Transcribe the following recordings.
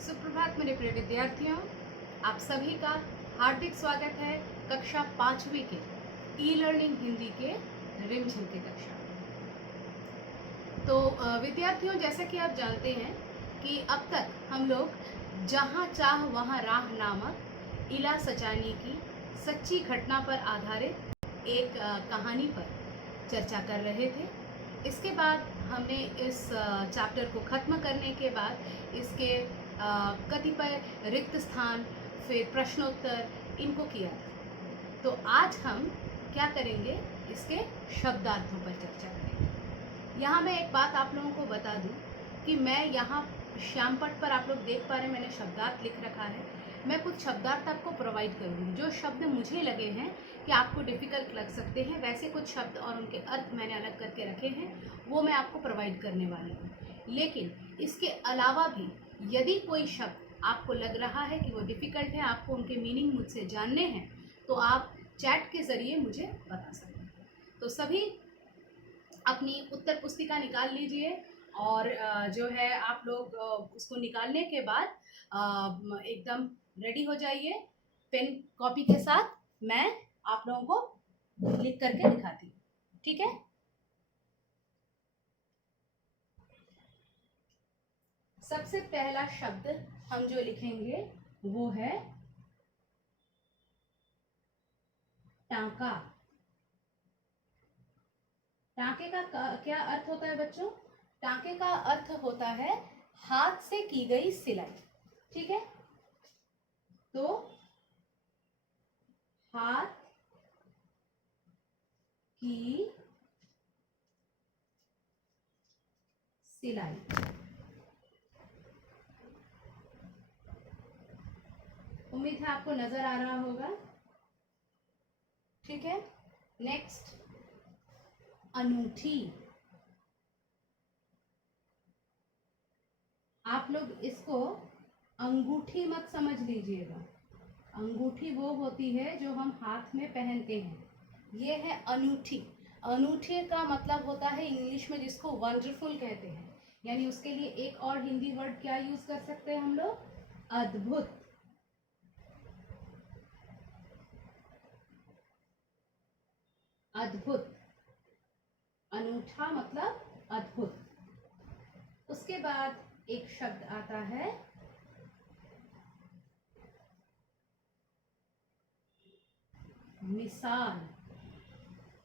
सुप्रभात मेरे प्रिय विद्यार्थियों, आप सभी का हार्दिक स्वागत है कक्षा 5वीं के ई लर्निंग हिंदी के रिमझिम की कक्षा में। तो विद्यार्थियों, जैसा कि आप जानते हैं कि अब तक हम लोग जहाँ चाह वहाँ राह नामक इला सचानी की सच्ची घटना पर आधारित एक कहानी पर चर्चा कर रहे थे। इसके बाद हमने इस चैप्टर को ख़त्म करने के बाद इसके कतिपय रिक्त स्थान, फिर प्रश्नोत्तर इनको किया था। तो आज हम क्या करेंगे, इसके शब्दार्थों पर चर्चा करेंगे। यहाँ मैं एक बात आप लोगों को बता दूँ कि मैं यहाँ श्यामपट पर आप लोग देख पा रहे हैं, मैंने शब्दार्थ लिख रखा है। मैं कुछ शब्दार्थ आपको प्रोवाइड करूँगी। जो शब्द मुझे लगे हैं कि आपको डिफ़िकल्ट लग सकते हैं, वैसे कुछ शब्द और उनके अर्थ मैंने अलग करके रखे हैं, वो मैं आपको प्रोवाइड करने वाली हूँ। लेकिन इसके अलावा भी यदि कोई शब्द आपको लग रहा है कि वो डिफ़िकल्ट है, आपको उनके मीनिंग मुझसे जानने हैं, तो आप चैट के ज़रिए मुझे बता सकते हैं। तो सभी अपनी उत्तर पुस्तिका निकाल लीजिए और जो है आप लोग उसको निकालने के बाद एकदम रेडी हो जाइए पेन कॉपी के साथ। मैं आप लोगों को लिख करके दिखाती हूँ, ठीक है। सबसे पहला शब्द हम जो लिखेंगे वो है टांका। टांके का क्या अर्थ होता है बच्चों? टांके का अर्थ होता है हाथ से की गई सिलाई, ठीक है। तो हाथ की सिलाई। उम्मीद है आपको नजर आ रहा होगा, ठीक है। नेक्स्ट, अनूठी। आप लोग इसको अंगूठी मत समझ लीजिएगा। अंगूठी वो होती है जो हम हाथ में पहनते हैं, ये है अनूठी। अनूठी का मतलब होता है इंग्लिश में जिसको वंडरफुल कहते हैं, यानी उसके लिए एक और हिंदी वर्ड क्या यूज कर सकते हैं हम लोग? अद्भुत। अद्भुत, अनूठा मतलब अद्भुत। उसके बाद एक शब्द आता है मिसाल।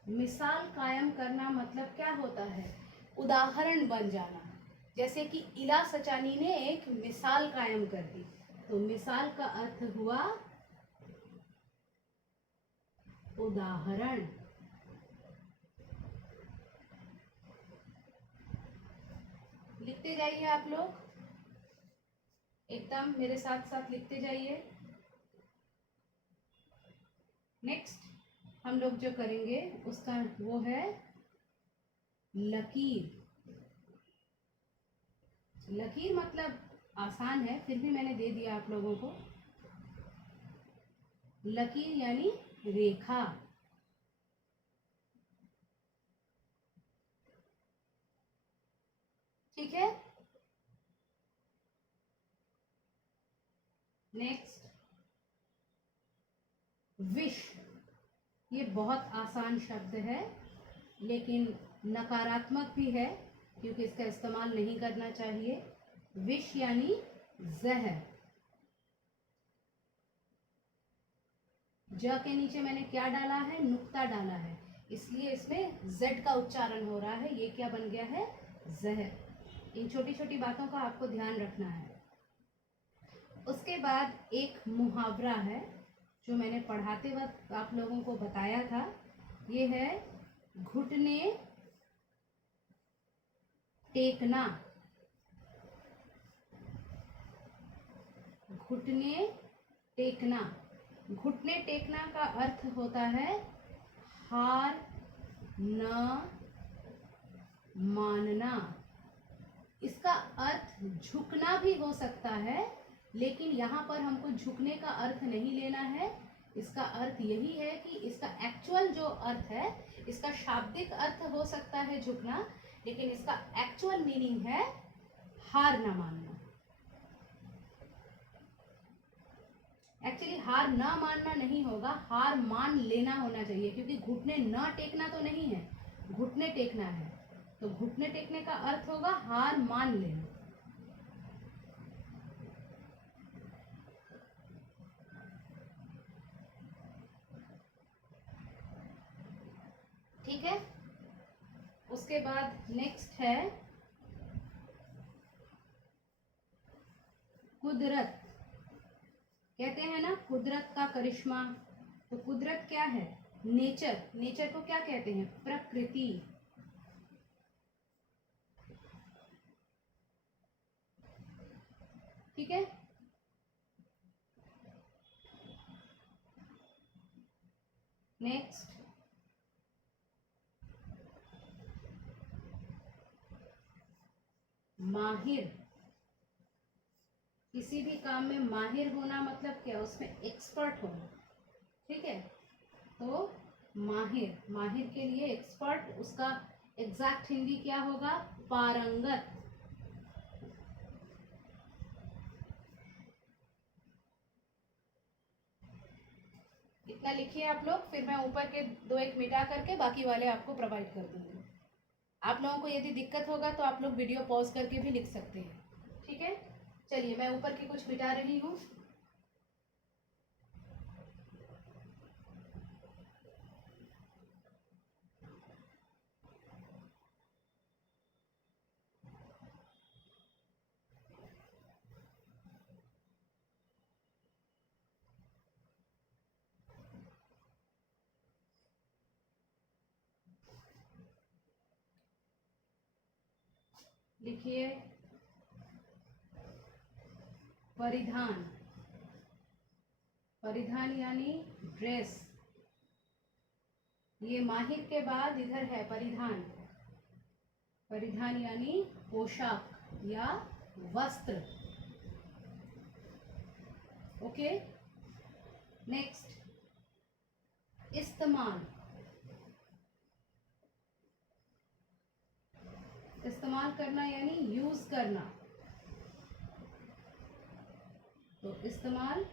मिसाल कायम करना मतलब क्या होता है? उदाहरण बन जाना। जैसे कि इला सचानी ने एक मिसाल कायम कर दी, तो मिसाल का अर्थ हुआ उदाहरण। लिखते जाइए आप लोग, एकदम मेरे साथ साथ लिखते जाइए। नेक्स्ट हम लोग जो करेंगे उसका वो है लकीर। लकीर मतलब आसान है, फिर भी मैंने दे दिया आप लोगों को। लकीर यानी रेखा। ठीक है। Next, wish. ये बहुत आसान शब्द है, लेकिन नकारात्मक भी है क्योंकि इसका इस्तेमाल नहीं करना चाहिए। विष यानी जहर। ज के नीचे मैंने क्या डाला है? नुक्ता डाला है, इसलिए इसमें जेड का उच्चारण हो रहा है। ये क्या बन गया है? जहर। इन छोटी छोटी बातों का आपको ध्यान रखना है। उसके बाद एक मुहावरा है जो मैंने पढ़ाते वक्त आप लोगों को बताया था। ये है घुटने टेकना। घुटने टेकना। घुटने टेकना का अर्थ होता है हार न मानना। इसका अर्थ झुकना भी हो सकता है, लेकिन यहाँ पर हमको झुकने का अर्थ नहीं लेना है। इसका अर्थ यही है कि इसका एक्चुअल जो अर्थ है, इसका शाब्दिक अर्थ हो सकता है झुकना, लेकिन इसका एक्चुअल मीनिंग है हार न मानना। एक्चुअली हार ना मानना नहीं होगा, हार मान लेना होना चाहिए, क्योंकि घुटने न टेकना तो नहीं है, घुटने टेकना है। तो घुटने टेकने का अर्थ होगा हार मान लेना। ठीक है। उसके बाद नेक्स्ट है कुदरत। कहते हैं ना कुदरत का करिश्मा, तो कुदरत क्या है? नेचर। नेचर को क्या कहते हैं? प्रकृति। ठीक है। नेक्स्ट माहिर। किसी भी काम में माहिर होना मतलब क्या? उसमें एक्सपर्ट होना। ठीक है। तो माहिर, माहिर के लिए एक्सपर्ट, उसका एग्जैक्ट हिंदी क्या होगा? पारंगत। इतना लिखिए आप लोग, फिर मैं ऊपर के 2-1 मिटा करके बाकी वाले आपको प्रोवाइड कर दूंगी। आप लोगों को यदि दिक्कत होगा तो आप लोग वीडियो पॉज करके भी लिख सकते हैं। ठीक है। चलिए मैं ऊपर की कुछ मिटा रही हूँ। लिखिए परिधान। परिधान यानी ड्रेस। ये माहिर के बाद इधर है परिधान। परिधान यानी पोशाक या वस्त्र। ओके। नेक्स्ट इस्तेमाल। इस्तेमाल करना यानी यूज करना। तो इस्तेमाल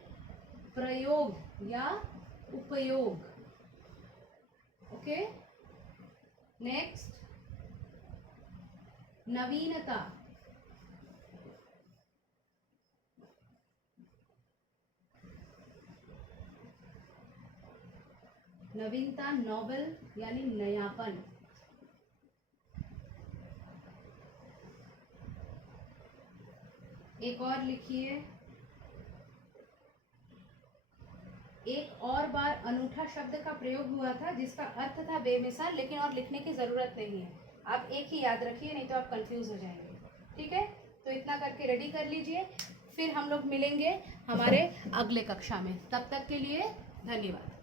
प्रयोग या उपयोग। ओके। नेक्स्ट नवीनता। नवीनता नॉवेल यानी नयापन। एक और लिखिए, एक और बार अनूठा शब्द का प्रयोग हुआ था जिसका अर्थ था बेमिसाल, लेकिन और लिखने की जरूरत नहीं है। आप एक ही याद रखिए, नहीं तो आप कंफ्यूज हो जाएंगे। ठीक है। तो इतना करके रेडी कर लीजिए, फिर हम लोग मिलेंगे हमारे अगले कक्षा में। तब तक के लिए धन्यवाद।